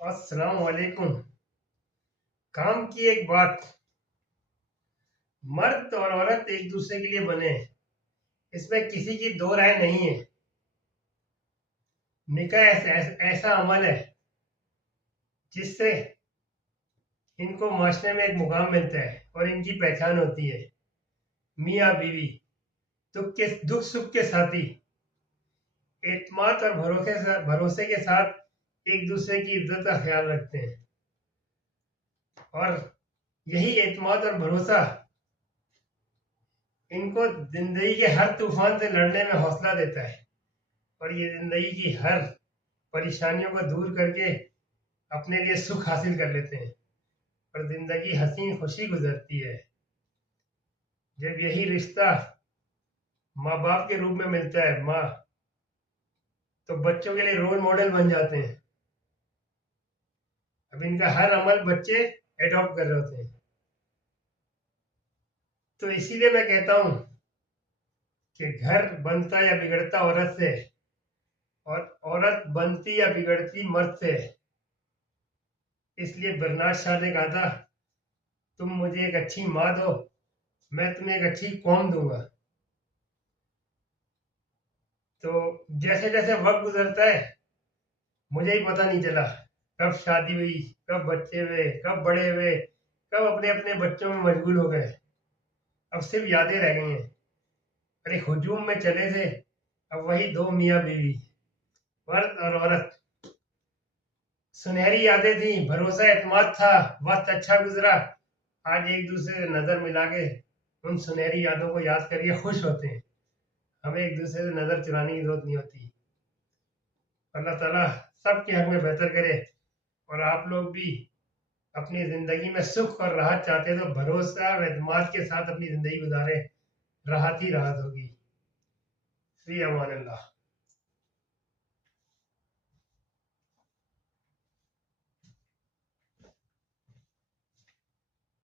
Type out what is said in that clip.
अस्सलाम वालेकुम। काम की एक बात, मर्द और औरत एक दूसरे के लिए बने, इसमें किसी की दो राय नहीं है। निकाह ऐसा अमल है जिससे इनको माशरे में एक मुकाम मिलता है और इनकी पहचान होती है। मियाँ बीवी दुख सुख के साथी, एतमाद और भरोसे के साथ एक दूसरे की इज्जत का ख्याल रखते हैं। और यही एतमाद और भरोसा इनको जिंदगी के हर तूफान से लड़ने में हौसला देता है और ये जिंदगी की हर परेशानियों को दूर करके अपने लिए सुख हासिल कर लेते हैं और जिंदगी हसीन खुशी गुजरती है। जब यही रिश्ता माँ बाप के रूप में मिलता है, माँ तो बच्चों के लिए रोल मॉडल बन जाते हैं। अब इनका हर अमल बच्चे एडॉप्ट कर रहे होते हैं। तो इसीलिए मैं कहता हूँ कि घर बनता या बिगड़ता औरत से और औरत बनती या बिगड़ती मर्द से। इसलिए बरनार्ड शॉ ने कहा था, तुम मुझे एक अच्छी माँ दो, मैं तुम्हें एक अच्छी कौम दूंगा। तो जैसे जैसे वक्त गुजरता है, मुझे ही पता नहीं चला कब शादी हुई, कब बच्चे हुए, कब बड़े हुए, कब अपने अपने बच्चों में मशगूल हो गए। अब सिर्फ यादें रह गई हैं। अरे हुजूम में चले थे, अब वही दो मियाँ बीवी, मर्द और औरत। सुनहरी यादें थी, भरोसा एतमाद था, वक्त अच्छा गुजरा। आज एक दूसरे से नजर मिला के उन सुनहरी यादों को याद करके खुश होते हैं। हमें एक दूसरे से नजर चुराने की जरूरत नहीं होती। अल्लाह ताला सबके हक में बेहतर करे। और आप लोग भी अपनी जिंदगी में सुख और राहत चाहते हैं तो भरोसा और एतमाद के साथ अपनी जिंदगी गुजारें। राहत ही राहत होगी। फी अमान अल्लाह।